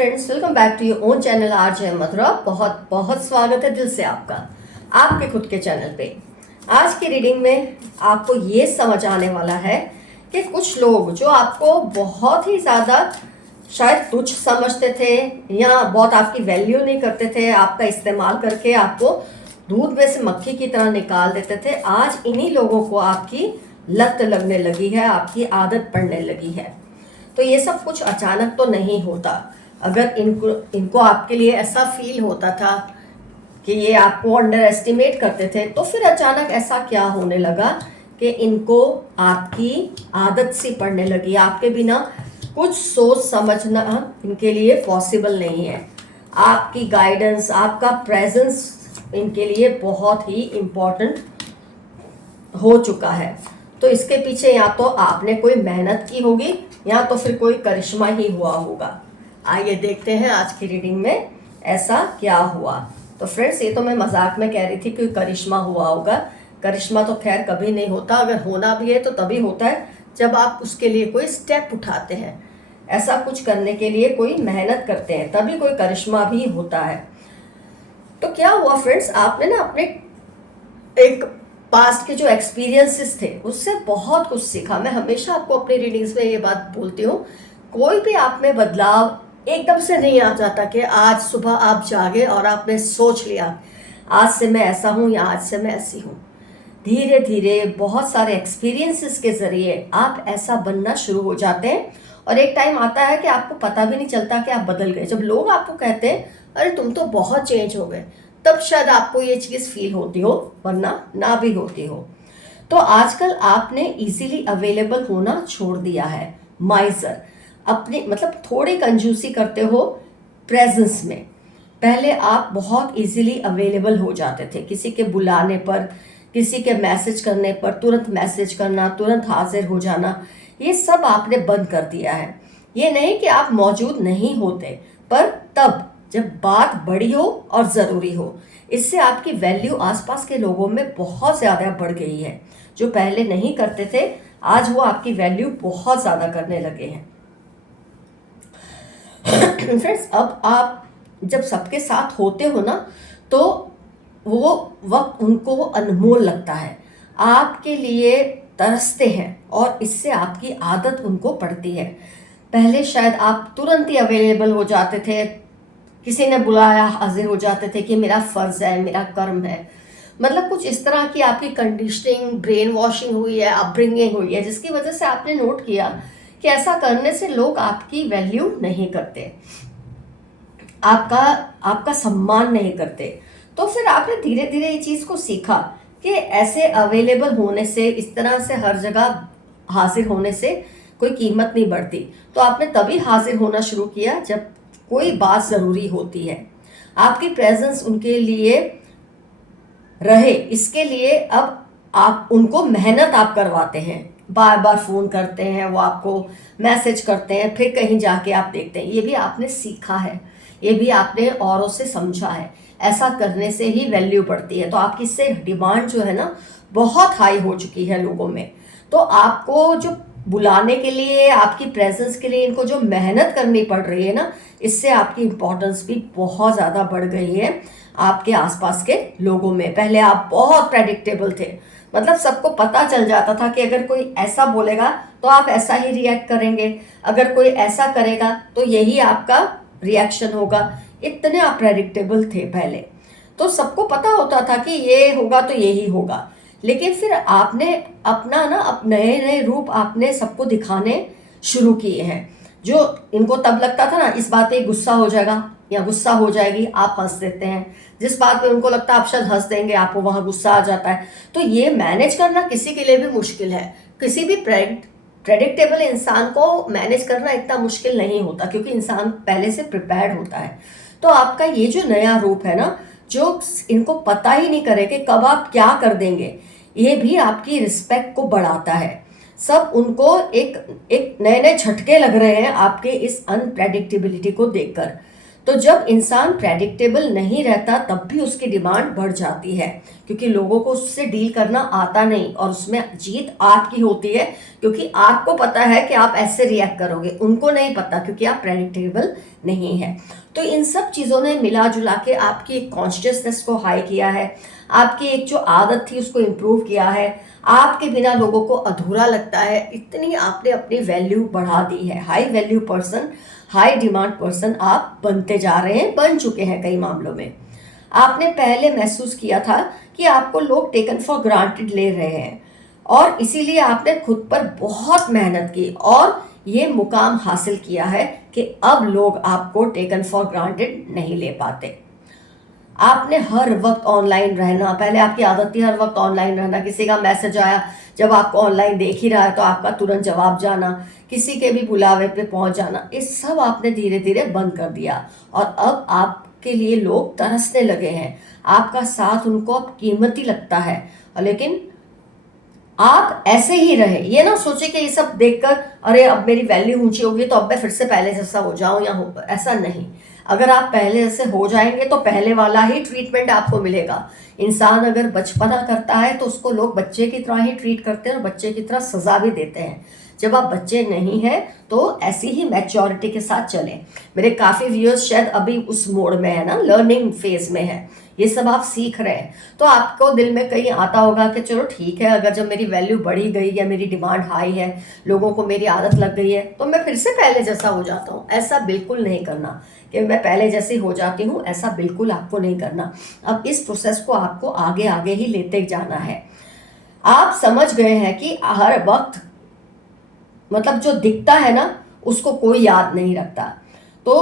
Friends, welcome back to your own channel RJ Mathura. बहुत बहुत स्वागत है दिल से आपका आपके खुद के चैनल पे। आज की रीडिंग में आपको ये समझ आने वाला है कि कुछ लोग जो आपको बहुत ही ज़्यादा शायद तुच्छ समझते थे या बहुत आपकी वैल्यू नहीं करते थे, आपका इस्तेमाल करके आपको दूध में से मक्खी की तरह निकाल देते थे, आज इन्हीं लोगों को आपकी लत लगने लगी है, आपकी आदत पड़ने लगी है। तो ये सब कुछ अचानक तो नहीं होता। अगर इनको आपके लिए ऐसा फील होता था कि ये आपको अंडर एस्टिमेट करते थे, तो फिर अचानक ऐसा क्या होने लगा कि इनको आपकी आदत सी पड़ने लगी। आपके बिना कुछ सोच समझना इनके लिए पॉसिबल नहीं है। आपकी गाइडेंस, आपका प्रेजेंस इनके लिए बहुत ही इम्पोर्टेंट हो चुका है। तो इसके पीछे या तो आपने कोई मेहनत की होगी या तो फिर कोई करिश्मा ही हुआ होगा। आइए देखते हैं आज की रीडिंग में ऐसा क्या हुआ। तो फ्रेंड्स, ये तो मैं मजाक में कह रही थी कि करिश्मा हुआ होगा। करिश्मा तो खैर कभी नहीं होता, अगर होना भी है तो तभी होता है जब आप उसके लिए कोई स्टेप उठाते हैं, ऐसा कुछ करने के लिए कोई मेहनत करते हैं, तभी कोई करिश्मा भी होता है। तो क्या हुआ फ्रेंड्स, आपने ना अपने एक पास्ट के जो एक्सपीरियंसेस थे उससे बहुत कुछ सीखा। मैं हमेशा आपको अपनी रीडिंग्स में ये बात बोलती हूँ, कोई भी आप में बदलाव एकदम से नहीं आ जाता कि आज सुबह आप जागे और आपने सोच लिया आज से मैं ऐसा हूँ या आज से मैं ऐसी हूँ। धीरे धीरे बहुत सारे एक्सपीरियंसेस के ज़रिए आप ऐसा बनना शुरू हो जाते हैं और एक टाइम आता है कि आपको पता भी नहीं चलता कि आप बदल गए। जब लोग आपको कहते हैं अरे तुम तो बहुत चेंज हो गए, तब शायद आपको ये चीज़ फील होती हो, वरना ना भी होती हो। तो आजकल आपने इजीली अवेलेबल होना छोड़ दिया है। माइजर अपने मतलब थोड़ी कंजूसी करते हो प्रेजेंस में। पहले आप बहुत इजीली अवेलेबल हो जाते थे, किसी के बुलाने पर, किसी के मैसेज करने पर तुरंत मैसेज करना, तुरंत हाजिर हो जाना, ये सब आपने बंद कर दिया है। ये नहीं कि आप मौजूद नहीं होते, पर तब जब बात बड़ी हो और ज़रूरी हो। इससे आपकी वैल्यू आसपास के लोगों में बहुत ज़्यादा बढ़ गई है। जो पहले नहीं करते थे, आज वो आपकी वैल्यू बहुत ज़्यादा करने लगे हैं। फ्रेंड्स, अब आप जब सबके साथ होते हो ना, तो वो वक्त उनको अनमोल लगता है, आपके लिए तरसते हैं और इससे आपकी आदत उनको पड़ती है। पहले शायद आप तुरंत ही अवेलेबल हो जाते थे, किसी ने बुलाया हाजिर हो जाते थे कि मेरा फ़र्ज़ है, मेरा कर्म है। मतलब कुछ इस तरह की आपकी कंडीशनिंग, ब्रेन वॉशिंग हुई है, अपब्रिंगिंग हुई है, जिसकी वजह से आपने नोट किया कि ऐसा करने से लोग आपकी वैल्यू नहीं करते, आपका सम्मान नहीं करते। तो फिर आपने धीरे धीरे ये चीज़ को सीखा कि ऐसे अवेलेबल होने से, इस तरह से हर जगह हाजिर होने से कोई कीमत नहीं बढ़ती। तो आपने तभी हाजिर होना शुरू किया जब कोई बात ज़रूरी होती है। आपकी प्रेजेंस उनके लिए रहे, इसके लिए अब आप उनको मेहनत आप करवाते हैं, बार बार फ़ोन करते हैं, वो आपको मैसेज करते हैं, फिर कहीं जाके आप देखते हैं। ये भी आपने सीखा है, ये भी आपने औरों से समझा है। ऐसा करने से ही वैल्यू बढ़ती है। तो आपकी इससे डिमांड जो है ना, बहुत हाई हो चुकी है लोगों में। तो आपको जो बुलाने के लिए, आपकी प्रेजेंस के लिए इनको जो मेहनत करनी पड़ रही है ना, इससे आपकी इम्पोर्टेंस भी बहुत ज़्यादा बढ़ गई है आपके आसपास के लोगों में। पहले आप बहुत प्रेडिक्टेबल थे, मतलब सबको पता चल जाता था कि अगर कोई ऐसा बोलेगा तो आप ऐसा ही रिएक्ट करेंगे, अगर कोई ऐसा करेगा तो यही आपका रिएक्शन होगा। इतने आप प्रेडिक्टेबल थे पहले, तो सबको पता होता था कि ये होगा तो यही होगा। लेकिन फिर आपने अपना ना अब नए नए रूप आपने सबको दिखाने शुरू किए हैं। जो इनको तब लगता था ना इस बात पे गुस्सा हो जाएगा या गुस्सा हो जाएगी, आप हंस देते हैं। जिस बात पे उनको लगता है आप शायद हंस देंगे, आपको वहाँ गुस्सा आ जाता है। तो ये मैनेज करना किसी के लिए भी मुश्किल है। किसी भी प्रेडिक्टेबल इंसान को मैनेज करना इतना मुश्किल नहीं होता, क्योंकि इंसान पहले से प्रिपेयर्ड होता है। तो आपका ये जो नया रूप है ना, जो इनको पता ही नहीं करे कि कब आप क्या कर देंगे, ये भी आपकी रिस्पेक्ट को बढ़ाता है। सब उनको एक एक नए नए झटके लग रहे हैं आपके इस अनप्रेडिक्टेबिलिटी को देखकर। तो जब इंसान प्रेडिक्टेबल नहीं रहता तब भी उसकी डिमांड बढ़ जाती है, क्योंकि लोगों को उससे डील करना आता नहीं और उसमें जीत आपकी होती है, क्योंकि आपको पता है कि आप ऐसे रिएक्ट करोगे, उनको नहीं पता क्योंकि आप प्रेडिक्टेबल नहीं है। तो इन सब चीज़ों ने मिला जुला के आपकी एक कॉन्शियसनेस को हाई किया है, आपकी एक जो आदत थी उसको इम्प्रूव किया है। आपके बिना लोगों को अधूरा लगता है, इतनी आपने अपनी वैल्यू बढ़ा दी है। High value person, high demand person आप बनते जा रहे हैं, बन चुके हैं कई मामलों में। आपने पहले महसूस किया था कि आपको लोग टेकन फॉर ग्रांटेड ले रहे हैं और इसीलिए आपने खुद पर बहुत मेहनत की और ये मुकाम हासिल किया है कि अब लोग आपको टेकन फॉर ग्रांटेड नहीं ले पाते। आपने हर वक्त ऑनलाइन रहना, पहले आपकी आदत थी हर वक्त ऑनलाइन रहना, किसी का मैसेज आया जब आपको ऑनलाइन देख ही रहा है तो आपका तुरंत जवाब जाना, किसी के भी बुलावे पे पहुंच जाना, ये सब आपने धीरे धीरे बंद कर दिया और अब आपके लिए लोग तरसने लगे हैं। आपका साथ उनको अब कीमती लगता है, लेकिन आप ऐसे ही रहे। ये ना सोचे कि ये सब देखकर अरे अब मेरी वैल्यू ऊंची होगी तो अब मैं फिर से पहले जैसा हो जाऊं या हो, ऐसा नहीं। अगर आप पहले जैसे हो जाएंगे तो पहले वाला ही ट्रीटमेंट आपको मिलेगा। इंसान अगर बचपना करता है तो उसको लोग बच्चे की तरह ही ट्रीट करते हैं और बच्चे की तरह सजा भी देते हैं। जब आप बच्चे नहीं हैं तो ऐसी ही मैच्योरिटी के साथ चलें। मेरे काफ़ी व्यूअर्स शायद अभी उस मोड में है ना, लर्निंग फेज में है, ये सब आप सीख रहे हैं, तो आपको दिल में कहीं आता होगा कि चलो ठीक है, अगर जब मेरी वैल्यू बढ़ी गई या मेरी डिमांड हाई है, लोगों को मेरी आदत लग गई है, तो मैं फिर से पहले जैसा हो जाता हूँ। ऐसा बिल्कुल नहीं करना कि मैं पहले जैसी हो जाती हूँ, ऐसा बिल्कुल आपको नहीं करना। अब इस प्रोसेस को आपको आगे आगे ही लेते जाना है। आप समझ गए हैं कि हर वक्त मतलब जो दिखता है ना उसको कोई याद नहीं रखता। तो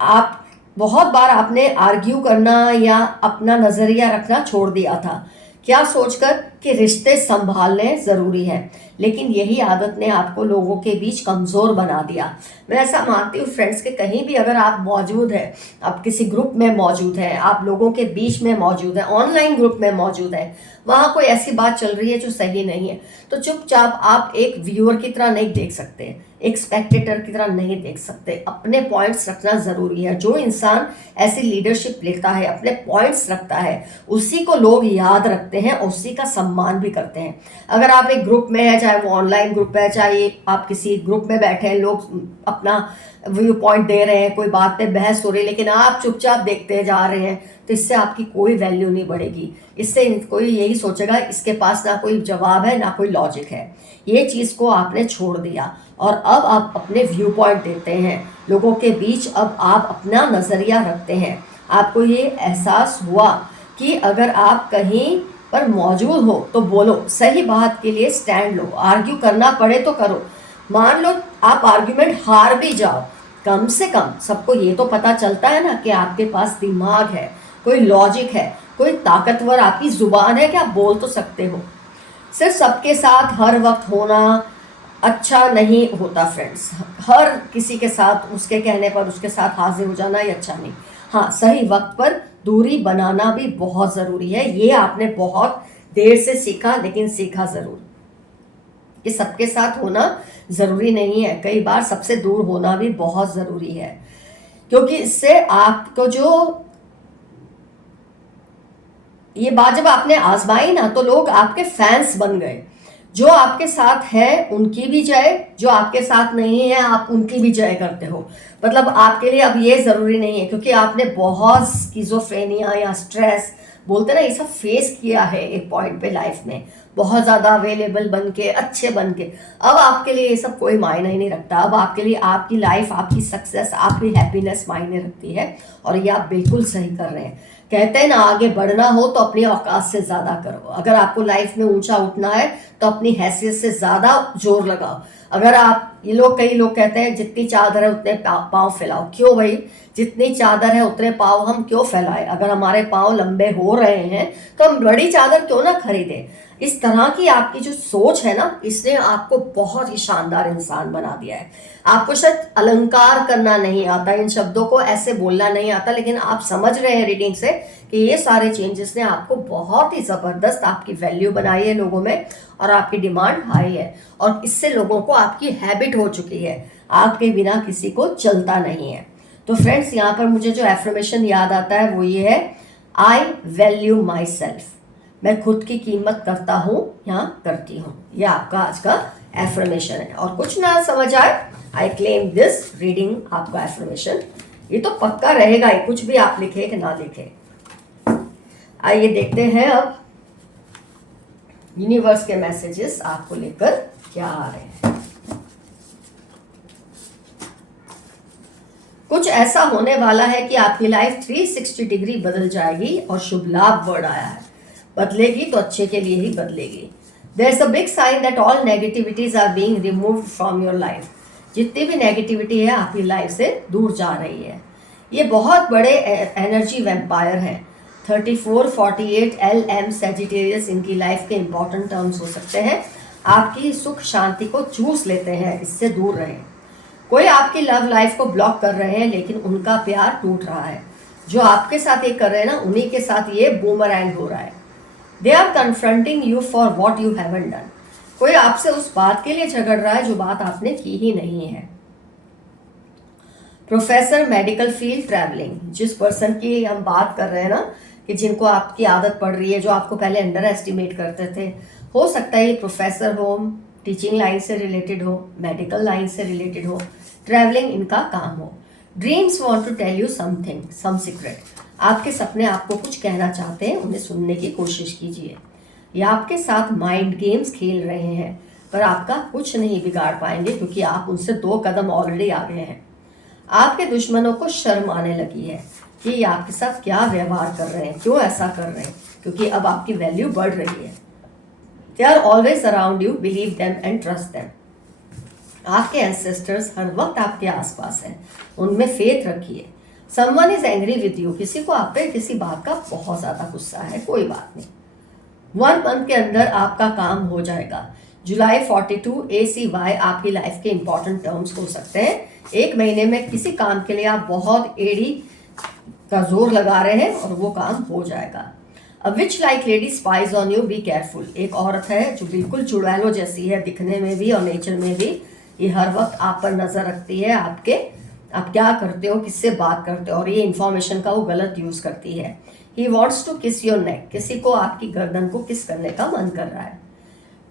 आप बहुत बार आपने आर्ग्यू करना या अपना नज़रिया रखना छोड़ दिया था, क्या सोचकर कि रिश्ते संभालने ज़रूरी है, लेकिन यही आदत ने आपको लोगों के बीच कमज़ोर बना दिया। मैं ऐसा मानती हूँ फ्रेंड्स कि कहीं भी अगर आप मौजूद हैं, आप किसी ग्रुप में मौजूद हैं, आप लोगों के बीच में मौजूद हैं, ऑनलाइन ग्रुप में मौजूद हैं, वहाँ कोई ऐसी बात चल रही है जो सही नहीं है, तो चुपचाप आप एक व्यूअर की तरह नहीं देख सकते, एक स्पेक्टेटर की तरह नहीं देख सकते। अपने पॉइंट्स रखना ज़रूरी है। जो इंसान ऐसी लीडरशिप लेता है, अपने पॉइंट्स रखता है, उसी को लोग याद रखते हैं, उसी का सम्मान भी करते हैं। अगर आप एक ग्रुप में हैं, चाहे वो ऑनलाइन ग्रुप है, चाहे आप किसी ग्रुप में बैठे हैं, लोग अपना व्यू पॉइंट दे रहे हैं, कोई बात पे बहस हो रही है, लेकिन आप चुपचाप देखते जा रहे हैं, तो इससे आपकी कोई वैल्यू नहीं बढ़ेगी। इससे कोई यही सोचेगा इसके पास ना कोई जवाब है ना कोई लॉजिक है। ये चीज़ को आपने छोड़ दिया और अब आप अपने व्यू पॉइंट देते हैं लोगों के बीच, अब आप अपना नज़रिया रखते हैं। आपको ये एहसास हुआ कि अगर आप कहीं पर मौजूद हो तो बोलो, सही बात के लिए स्टैंड लो, आर्ग्यू करना पड़े तो करो। मान लो आप आर्ग्यूमेंट हार भी जाओ, कम से कम सबको ये तो पता चलता है ना कि आपके पास दिमाग है, कोई लॉजिक है, कोई ताकतवर आपकी जुबान है कि आप बोल तो सकते हो। सिर्फ सबके साथ हर वक्त होना अच्छा नहीं होता फ्रेंड्स। हर किसी के साथ उसके कहने पर उसके साथ हाजिर हो जाना ये अच्छा नहीं। हाँ, सही वक्त पर दूरी बनाना भी बहुत ज़रूरी है। ये आपने बहुत देर से सीखा, लेकिन सीखा ज़रूर कि सबके साथ होना ज़रूरी नहीं है। कई बार सबसे दूर होना भी बहुत ज़रूरी है, क्योंकि इससे आपको जो ये बात जब आपने आजमाई ना तो लोग आपके फैंस बन गए। जो आपके साथ है उनकी भी जय, जो आपके साथ नहीं है आप उनकी भी जय करते हो। मतलब आपके लिए अब ये ज़रूरी नहीं है, क्योंकि आपने बहुत स्किज़ोफ्रेनिया या स्ट्रेस बोलते ना, ये सब फेस किया है एक पॉइंट पे लाइफ में, बहुत ज़्यादा अवेलेबल बन के, अच्छे बन के। अब आपके लिए ये सब कोई मायने ही नहीं रखता। अब आपके लिए आपकी लाइफ, आपकी सक्सेस, आपकी हैप्पीनेस मायने रखती है, और ये आप बिल्कुल सही कर रहे हैं। कहते हैं ना, आगे बढ़ना हो तो अपनी औकात से ज़्यादा करो। अगर आपको लाइफ में ऊंचा उठना है तो अपनी हैसियत से ज़्यादा जोर लगाओ। अगर आप कई लोग कहते हैं जितनी चादर है उतने पाँव फैलाओ। क्यों भाई, जितनी चादर है उतने पाँव हम क्यों फैलाएं? अगर हमारे पाँव लंबे हो रहे हैं तो हम बड़ी चादर क्यों ना खरीदें? इस तरह की आपकी जो सोच है ना, इसने आपको बहुत ही शानदार इंसान बना दिया है। आपको शायद अलंकार करना नहीं आता, इन शब्दों को ऐसे बोलना नहीं आता, लेकिन आप समझ रहे हैं रीडिंग से कि ये सारे चेंजेस ने आपको बहुत ही ज़बरदस्त आपकी वैल्यू बनाई है लोगों में, और आपकी डिमांड हाई है, और इससे लोगों को आपकी हैबिट हो चुकी है, आपके बिना किसी को चलता नहीं है। तो फ्रेंड्स यहाँ पर मुझे जो एफर्मेशन याद आता है वो ये है, आई वैल्यू माई सेल्फ, मैं खुद की कीमत करता हूँ या करती हूँ। ये आपका आज का एफर्मेशन है। और कुछ ना समझ आए, आई क्लेम दिस रीडिंग आपका एफर्मेशन ये तो पक्का रहेगा ही, कुछ भी आप लिखे कि ना लिखे। आइए देखते हैं अब यूनिवर्स के मैसेजेस आपको लेकर क्या आ रहे हैं। कुछ ऐसा होने वाला है कि आपकी लाइफ 360 डिग्री बदल जाएगी, और शुभ लाभ वर्ड आया है। बदलेगी तो अच्छे के लिए ही बदलेगी। There is a big sign that all negativities are being removed from your life. जितनी भी नेगेटिविटी है आपकी लाइफ से दूर जा रही है। ये बहुत बड़े एनर्जी वैम्पायर हैं। 34, 48 LM सेजिटेरियस इनकी लाइफ के इंपॉर्टेंट टर्म्स हो सकते हैं। आपकी सुख शांति को चूस लेते हैं, इससे दूर रहें। कोई आपकी लव लाइफ को ब्लॉक कर रहे हैं, लेकिन उनका प्यार टूट रहा है। जो आपके साथ ये कर रहे हैं ना, उन्हीं के साथ ये बूमरैंग हो रहा है। They are confronting you for what you haven't done. कोई आपसे उस बात के लिए झगड़ रहा है जो बात आपने की ही नहीं है। प्रोफेसर, मेडिकल फील्ड, ट्रैवलिंग, जिस पर्सन की हम बात कर रहे हैं ना, कि जिनको आपकी आदत पड़ रही है, जो आपको पहले अंडर एस्टिमेट करते थे, हो सकता है ये प्रोफेसर हो, टीचिंग लाइन से रिलेटेड हो, मेडिकल लाइन से रिलेटेड हो, ट्रैवलिंग इनका काम हो। Dreams want to tell you something, some secret. आपके सपने आपको कुछ कहना चाहते हैं, उन्हें सुनने की कोशिश कीजिए। ये आपके साथ माइंड गेम्स खेल रहे हैं, पर आपका कुछ नहीं बिगाड़ पाएंगे, क्योंकि आप उनसे 2 कदम ऑलरेडी आगे हैं। आपके दुश्मनों को शर्म आने लगी है कि ये आपके साथ क्या व्यवहार कर रहे हैं, क्यों ऐसा कर रहे हैं, क्योंकि अब आपकी वैल्यू बढ़ रही है। They are always around you, believe them and trust them. आपके एंसेस्टर्स हर वक्त आपके आसपास हैं, उनमें फेथ रखिए। Someone is angry with you, किसी को आप पे किसी बात का बहुत ज़्यादा गुस्सा है, कोई बात नहीं। 1 मंथ के अंदर आपका काम हो जाएगा। जुलाई 42 ACY आपकी लाइफ के इंपॉर्टेंट टर्म्स हो सकते हैं। 1 महीने में किसी काम के लिए आप बहुत एड़ी का जोर लगा रहे हैं और वो काम हो जाएगा। A witch like lady spies on you, be careful. एक औरत है जो बिल्कुल चुड़ैलों जैसी है, दिखने में भी और नेचर में भी। ये हर वक्त आप पर नजर रखती है, आप क्या करते हो, किससे बात करते हो, और ये इंफॉर्मेशन का वो गलत यूज करती है। He wants to kiss your neck, किसी को आपकी गर्दन को किस करने का मन कर रहा है।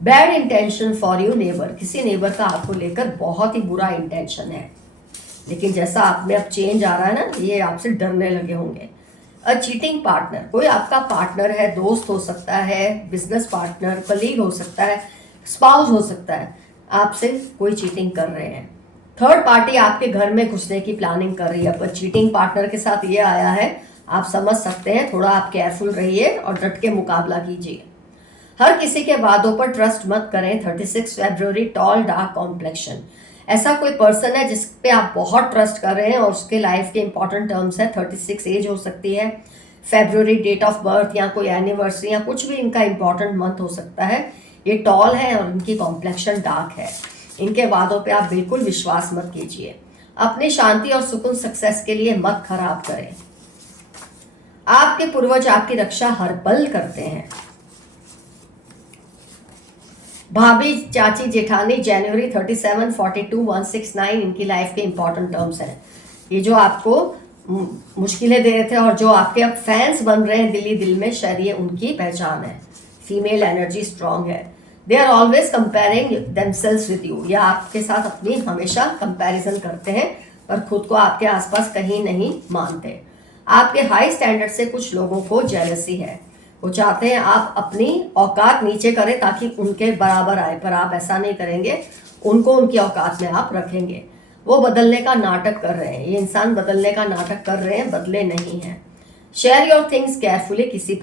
Bad intention for you neighbour, किसी नेबर का आपको लेकर बहुत ही बुरा इंटेंशन है, लेकिन जैसा आप में अब चेंज आ रहा है ना, ये आपसे डरने लगे होंगे। अ चीटिंग पार्टनर, कोई आपका पार्टनर है, दोस्त हो सकता है, बिजनेस पार्टनर, कलीग हो सकता है, स्पाउस हो सकता है, आपसे कोई चीटिंग कर रहे हैं। थर्ड पार्टी आपके घर में घुसने की प्लानिंग कर रही है। पर चीटिंग पार्टनर के साथ ये आया है, आप समझ सकते हैं, थोड़ा आप केयरफुल रहिए और डट के मुकाबला कीजिए। हर किसी के वादों पर ट्रस्ट मत करें। 36 फरवरी, टॉल, डार्क कॉम्प्लेक्शन, ऐसा कोई पर्सन है जिस पे आप बहुत ट्रस्ट कर रहे हैं और उसके लाइफ के इंपॉर्टेंट टर्म्स है। 36 एज हो सकती है, फेब्रुवरी डेट ऑफ बर्थ, या कोई एनिवर्सरी, या कुछ भी इनका इंपॉर्टेंट मंथ हो सकता है। ये टॉल है और इनकी कॉम्प्लेक्शन डार्क है। इनके वादों पे आप बिल्कुल विश्वास मत कीजिए। अपनी शांति और सुकून सक्सेस के लिए मत खराब करें। आपके पूर्वज आपकी रक्षा हर पल करते हैं। भाभी, चाची, जेठानी, जनवरी 37, 42, 169 इनकी लाइफ के इंपॉर्टेंट टर्म्स हैं। ये जो आपको मुश्किलें दे रहे थे और जो आपके अब फैंस बन रहे हैं दिल्ली दिल में, शायद ये उनकी पहचान है। फीमेल एनर्जी स्ट्रांग है। They are always comparing themselves with you, या आपके साथ अपनी हमेशा कंपैरिजन करते हैं, पर खुद को आपके आसपास कहीं नहीं मानते। आपके हाई स्टैंडर्ड से कुछ लोगों को जेलसी है। वो चाहते हैं आप अपनी औकात नीचे करें ताकि उनके बराबर आए, पर आप ऐसा नहीं करेंगे, उनको उनकी औकात में आप रखेंगे। वो बदलने का नाटक कर रहे हैं, ये इंसान बदलने का नाटक कर रहे हैं, बदले नहीं हैं। शेयर योर थिंग्स केयरफुली, किसी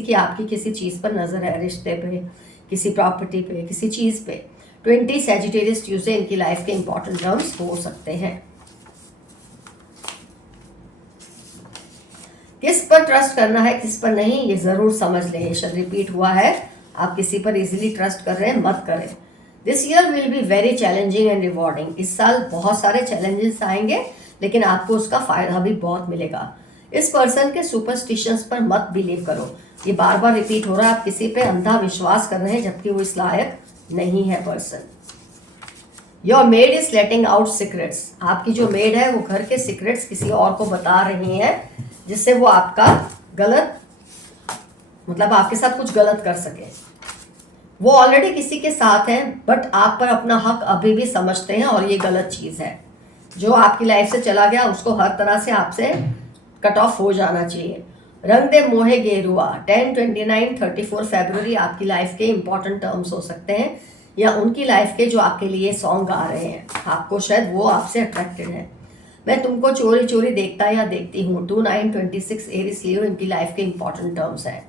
की आपकी किसी चीज़ पर नज़र है, रिश्ते पे, किसी प्रॉपर्टी पे, किसी चीज़ पे। 20 सैजिटेरियस ट्यूसडे इनकी लाइफ के इंपॉर्टेंट टर्म्स हो सकते हैं। किस पर ट्रस्ट करना है, किस पर नहीं, ये जरूर समझ लें। ये शब्द रिपीट हुआ है, आप किसी पर इजीली ट्रस्ट कर रहे हैं, मत करें। This year will be very challenging and rewarding, इस साल बहुत सारे चैलेंजेस आएंगे, लेकिन आपको उसका फायदा भी बहुत मिलेगा। इस पर्सन के सुपरस्टिशंस पर मत बिलीव करो। ये बार बार रिपीट हो रहा है, आप किसी पे अंधा विश्वास कर रहे हैं जबकि वो इस लायक नहीं है person. Your made is letting out secrets, आपकी जो मेड है वो घर के सीक्रेट्स किसी और को बता रही है, जिससे वो आपका गलत, मतलब आपके साथ कुछ गलत कर सके। वो ऑलरेडी किसी के साथ है, बट आप पर अपना हक अभी भी समझते हैं, और ये गलत चीज़ है। जो आपकी लाइफ से चला गया उसको हर तरह से आपसे कट ऑफ हो जाना चाहिए। रंग दे मोहे गेरुआ, 10, 29, 34 फरवरी आपकी लाइफ के इंपॉर्टेंट टर्म्स हो सकते हैं, या उनकी लाइफ के जो आपके लिए सॉन्ग गा रहे हैं, आपको शायद वो आपसे अट्रैक्टेड है। मैं तुमको चोरी चोरी देखता या देखती हूँ, 2, 9, 26 एरिस लियो इनकी लाइफ के इंपॉर्टेंट टर्म्स हैं।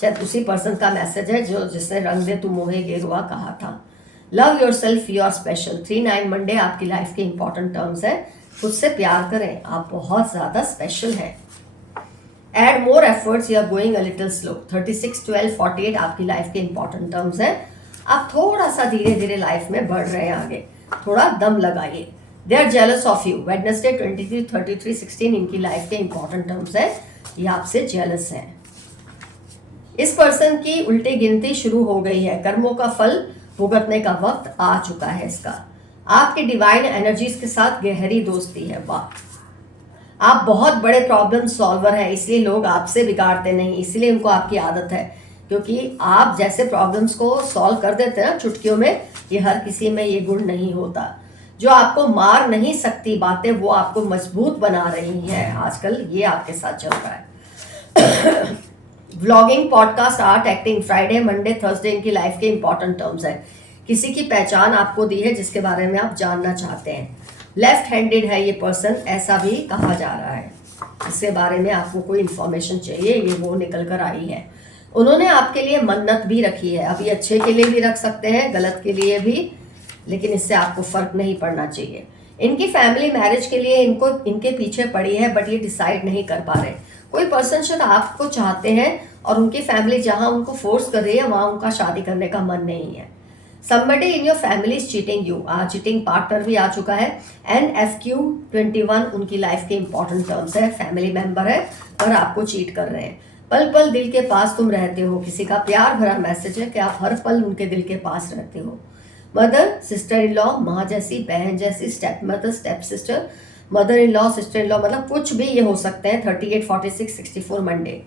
शायद उसी पर्सन का मैसेज है जो जिसने रंग दे तू मोहे गेरुआ कहा था। Love yourself, you are special, 3, 9 Monday आपकी लाइफ के इंपॉर्टेंट टर्म्स है। खुद से प्यार करें, आप बहुत ज़्यादा स्पेशल हैं। Add more efforts, you are going a little slow, 36, 12, 48 आपकी लाइफ के इंपॉर्टेंट टर्म्स हैं। आप थोड़ा सा धीरे धीरे लाइफ में बढ़ रहे हैं आगे, थोड़ा दम लगाइए। They are jealous of you, Wednesday 23, 33, 16 इनकी लाइफ के इंपॉर्टेंट टर्म्स है, ये आपसे जेलस हैं। इस पर्सन की उल्टी गिनती शुरू हो गई है, कर्मों का फल भुगतने का वक्त आ चुका है इसका। आपकी डिवाइन एनर्जीज के साथ गहरी दोस्ती है, वाह। आप बहुत बड़े प्रॉब्लम सॉल्वर हैं, इसलिए लोग आपसे बिगाड़ते नहीं, इसलिए उनको आपकी आदत है, क्योंकि आप जैसे प्रॉब्लम्स को सॉल्व कर देते हैं ना चुटकियों में, ये हर किसी में ये गुण नहीं होता। जो आपको मार नहीं सकती बातें वो आपको मजबूत बना रही हैं, आजकल ये आपके साथ चल रहा है। Vlogging, podcast, art, acting, Friday, Monday, Thursday इनकी लाइफ के इंपॉर्टेंट टर्म्स है। किसी की पहचान आपको दी है जिसके बारे में आप जानना चाहते हैं। लेफ्ट हैंडेड है ये पर्सन, ऐसा भी कहा जा रहा है। इसके बारे में आपको कोई इन्फॉर्मेशन चाहिए, ये वो निकल कर आई है। उन्होंने आपके लिए मन्नत भी रखी है, अभी अच्छे के लिए भी रख सकते हैं, गलत के लिए भी, लेकिन इससे आपको फर्क नहीं पड़ना चाहिए। इनकी फैमिली मैरिज के लिए इनके पीछे पड़ी है, बट ये डिसाइड नहीं कर पा रहे। कोई पर्सन शायद आपको चाहते हैं और उनकी फैमिली जहां उनको फोर्स कर रही है वहां उनका शादी करने का मन नहीं है। Somebody in your family is cheating you, cheating partner भी आ चुका है। NFQ21 उनकी लाइफ के इंपॉर्टेंट टर्म्स है, फैमिली मेंबर है और आपको चीट कर रहे हैं। पल पल दिल के पास तुम रहते हो, किसी का प्यार भरा मैसेज है कि आप हर पल उनके दिल के पास रहते हो। मदर, सिस्टर इन लॉ, माँ जैसी, बहन जैसी, step mother, step sister, mother in law, sister in law, मतलब कुछ भी ये हो सकते हैं। 38, 46, 64 मंडे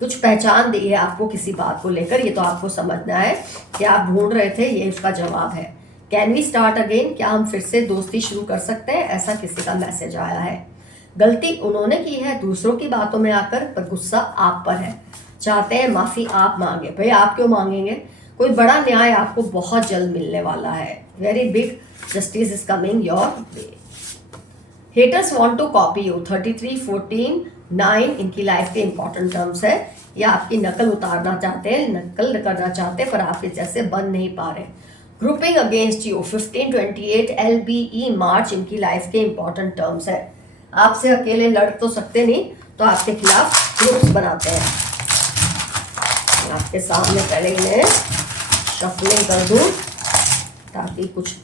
कुछ पहचान दी है आपको किसी बात को लेकर, ये तो आपको समझना है कि आप ढूंढ रहे थे, ये उसका जवाब है। कैन वी स्टार्ट अगेन, क्या हम फिर से दोस्ती शुरू कर सकते हैं, ऐसा किसी का मैसेज आया है। गलती उन्होंने की है दूसरों की बातों में आकर, पर गुस्सा आप पर है, चाहते हैं माफ़ी आप मांगे। भाई आप क्यों मांगेंगे, कोई बड़ा न्याय आपको बहुत जल्द मिलने वाला है। Very big justice is coming your way. Haters want to copy you, 33, 14, 9 इनकी लाइफ के इंपॉर्टेंट टर्म्स है, या आपकी नकल उतारना चाहते हैं, नकल करना चाहते हैं, पर आपके जैसे बन नहीं पा रहे। ग्रुपिंग अगेंस्ट यू, 15, 28 LBE मार्च इनकी लाइफ के इंपॉर्टेंट टर्म्स है। आपसे अकेले लड़ तो सकते नहीं, तो आपके खिलाफ ग्रुप्स बनाते हैं। आपके सामने पहले इन्हें शफलिंग कर दूं ताकि कुछ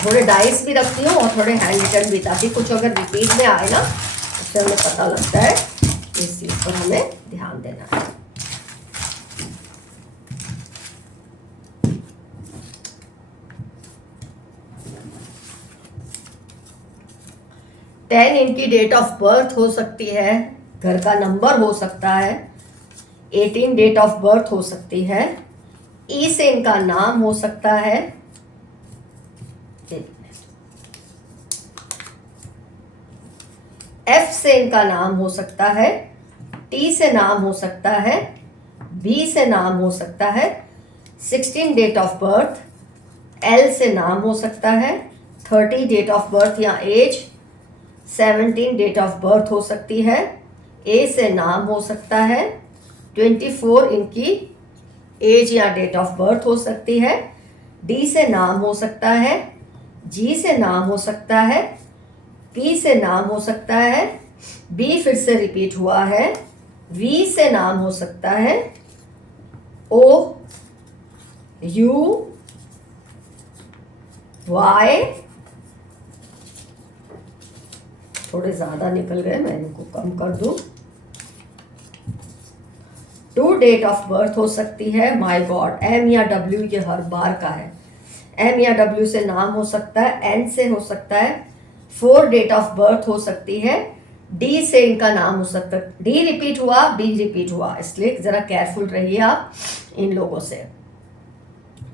थोड़े डाइस भी रखती हूँ और थोड़े हैंड रिटन भी, ताकि कुछ अगर रिपीट में आए ना उससे हमें पता लगता है, इस चीज़ पर हमें ध्यान देना है। टेन इनकी डेट ऑफ बर्थ हो सकती है, घर का नंबर हो सकता है। 18 डेट ऑफ बर्थ हो सकती है। ई से इनका नाम हो सकता है। एफ से इनका नाम हो सकता है। टी से नाम हो सकता है। बी से नाम हो सकता है। 16 डेट ऑफ बर्थ। एल से नाम हो सकता है। 30 डेट ऑफ बर्थ या एज। 17 डेट ऑफ बर्थ हो सकती है। ए से नाम हो सकता है। 24 इनकी एज या डेट ऑफ बर्थ हो सकती है। डी से नाम हो सकता है। जी से नाम हो सकता है। पी से नाम हो सकता है। बी फिर से रिपीट हुआ है। वी से नाम हो सकता है। ओ, यू, वाई, थोड़े ज़्यादा निकल गए, मैं इनको कम कर दूं। 2 डेट ऑफ बर्थ हो सकती है। माय गॉड, एम या डब्ल्यू ये हर बार का है। एम या डब्ल्यू से नाम हो सकता है, एन से हो सकता है, 4 डेट ऑफ बर्थ हो सकती है, डी से इनका नाम हो सकता है। डी रिपीट हुआ, बी रिपीट हुआ, इसलिए ज़रा केयरफुल रहिए आप इन लोगों से।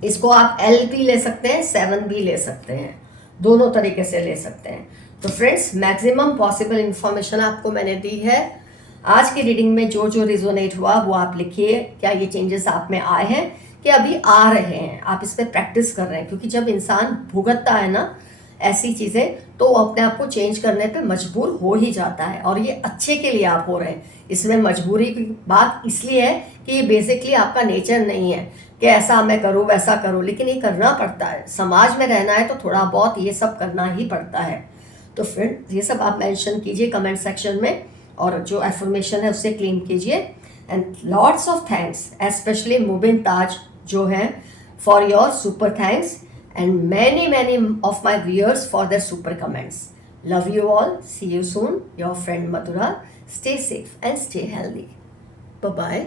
इसको आप एल भी ले सकते हैं, 7 भी ले सकते हैं, दोनों तरीके से ले सकते हैं। तो फ्रेंड्स, मैक्सिमम पॉसिबल इंफॉर्मेशन आपको मैंने दी है। आज की रीडिंग में जो जो रिजोनेट हुआ वो आप लिखिए। क्या ये चेंजेस आप में आए हैं कि अभी आ रहे हैं, आप इस पर प्रैक्टिस कर रहे हैं? क्योंकि जब इंसान भुगतता है ना ऐसी चीज़ें, तो वो अपने आप को चेंज करने पे मजबूर हो ही जाता है, और ये अच्छे के लिए आप हो रहे हैं। इसमें मजबूरी की बात इसलिए है कि ये बेसिकली आपका नेचर नहीं है कि ऐसा मैं करूँ वैसा करूँ, लेकिन ये करना पड़ता है। समाज में रहना है तो थोड़ा बहुत ये सब करना ही पड़ता है। तो फ्रेंड, ये सब आप मेंशन कीजिए कमेंट सेक्शन में, और जो एफर्मेशन है उससे क्लेम कीजिए। And lots of thanks, especially Mubin Taj जो हैं, for your super thanks, and many of my viewers for their super comments. Love you all. See you soon. Your friend Madhura. Stay safe and stay healthy. Bye bye.